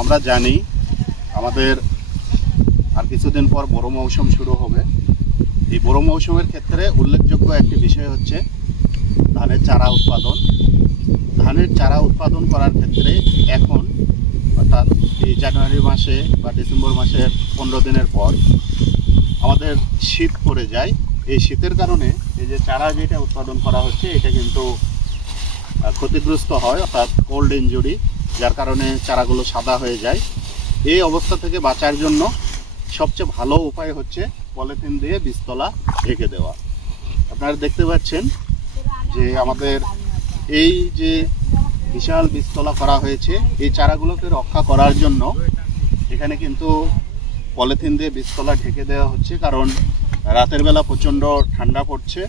আমরা জানি আমাদের আর কিছুদিন পর বড় মৌসুম শুরু হবে। এই বড় মৌসুমের ক্ষেত্রে উল্লেখযোগ্য একটি বিষয় হচ্ছে ধানের চারা উৎপাদন। ধানের চারা উৎপাদন করার ক্ষেত্রে এখন অর্থাৎ এই জানুয়ারি মাসে বা ডিসেম্বর মাসের 15 দিনের পর আমাদের শীত পড়ে যায়। এই শীতের কারণে এই যে চারা যেটা উৎপাদন করা হচ্ছে এটা কিন্তু ক্ষতিগ্রস্ত হয়, অর্থাৎ কোল্ড ইনজুরি, যার কারণে চারাগুলো সাদা হয়ে যায়। এই অবস্থা থেকে বাঁচার জন্য সবচেয়ে ভালো উপায় হচ্ছে পলিথিন দিয়ে বীজতলা ঢেকে দেওয়া। আপনারা দেখতে পাচ্ছেন যে আমাদের এই যে বিশাল বীজতলা করা হয়েছে, এই চারাগুলোকে রক্ষা করার জন্য এখানে কিন্তু পলিথিন দিয়ে বীজতলা ঢেকে দেওয়া হচ্ছে, কারণ রাতের বেলা প্রচণ্ড ঠান্ডা পড়ছে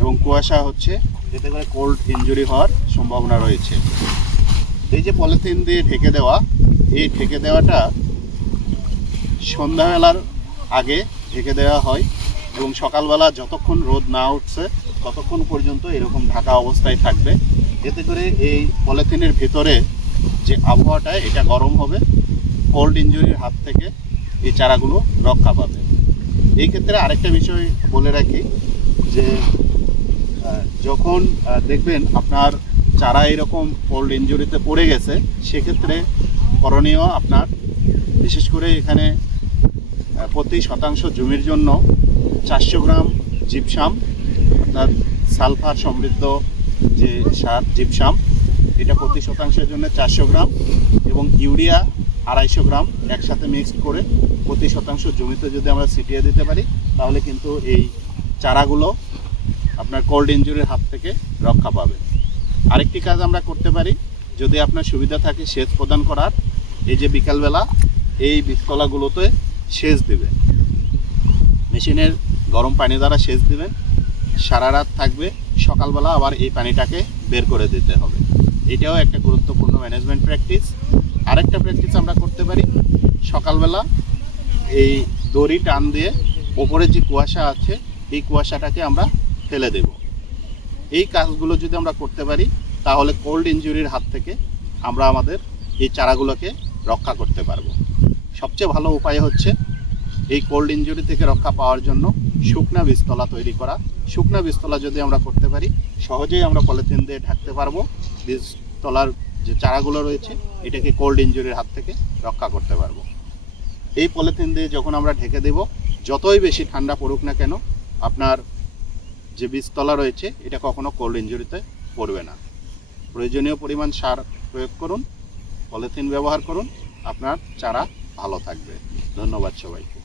এবং কুয়াশা হচ্ছে, এতে করে কোল্ড ইনজুরি হওয়ার সম্ভাবনা রয়েছে। এই যে পলিথিন দিয়ে ঢেকে দেওয়া, এই ঢেকে দেওয়াটা সন্ধ্যাবেলার আগে ঢেকে দেওয়া হয় এবং সকালবেলা যতক্ষণ রোদ না উঠছে ততক্ষণ পর্যন্ত এরকম ঢাকা অবস্থায় থাকবে। এতে করে এই পলিথিনের ভিতরে যে আবহাওয়াটা এটা গরম হবে, কোল্ড ইনজুরির হাত থেকে এই চারাগুলো রক্ষা পাবে। এই ক্ষেত্রে আরেকটা বিষয় বলে রাখি যে যখন দেখবেন আপনার চারা এরকম কোল্ড ইনজুরিতে পড়ে গেছে, সেক্ষেত্রে করণীয় আপনার বিশেষ করে এখানে প্রতি শতাংশ জমির জন্য 400 গ্রাম জিপসাম, অর্থাৎ সালফার সমৃদ্ধ যে সার জিপসাম, এটা প্রতি শতাংশের জন্য 400 গ্রাম এবং ইউরিয়া 250 গ্রাম একসাথে মিক্সড করে প্রতি শতাংশ জমিতে যদি আমরা ছিটিয়ে দিতে পারি, তাহলে কিন্তু এই চারাগুলো আপনার কোল্ড ইনজুরির হাত থেকে রক্ষা পাবে। আরেকটি কাজ আমরা করতে পারি, যদি আপনার সুবিধা থাকে সেচ প্রদান করার, এই যে বিকালবেলা এই বীজতলাগুলোতে সেচ দেবেন, মেশিনের গরম পানি দ্বারা সেচ দিবেন, সারা রাত থাকবে, সকালবেলা আবার এই পানিটাকে বের করে দিতে হবে। এটাও একটা গুরুত্বপূর্ণ ম্যানেজমেন্ট প্র্যাকটিস। আরেকটা প্র্যাকটিস আমরা করতে পারি, সকালবেলা এই দড়ি টান দিয়ে ওপরে যে কুয়াশা আছে এই কুয়াশাটাকে আমরা ফেলে দেব। এই কাজগুলো যদি আমরা করতে পারি তাহলে কোল্ড ইনজুরির হাত থেকে আমরা আমাদের এই চারাগুলোকে রক্ষা করতে পারবো। সবচেয়ে ভালো উপায় হচ্ছে এই কোল্ড ইনজুরি থেকে রক্ষা পাওয়ার জন্য শুকনা বীজতলা তৈরি করা। শুকনা বীজতলা যদি আমরা করতে পারি, সহজেই আমরা পলিথিন দিয়ে ঢাকতে পারবো। বীজতলার যে চারাগুলো রয়েছে এটাকে কোল্ড ইনজুরির হাত থেকে রক্ষা করতে পারবো। এই পলিথিন দিয়ে যখন আমরা ঢেকে দেব, যতই বেশি ঠান্ডা পড়ুক না কেন আপনার যে বীজতলা রয়েছে এটা কখনো কোল্ড ইনজুরিতে পড়বে না। প্রয়োজনীয় পরিমাণ সার প্রয়োগ করুন, পলিথিন ব্যবহার করুন, আপনার চারা ভালো থাকবে। ধন্যবাদ সবাইকে।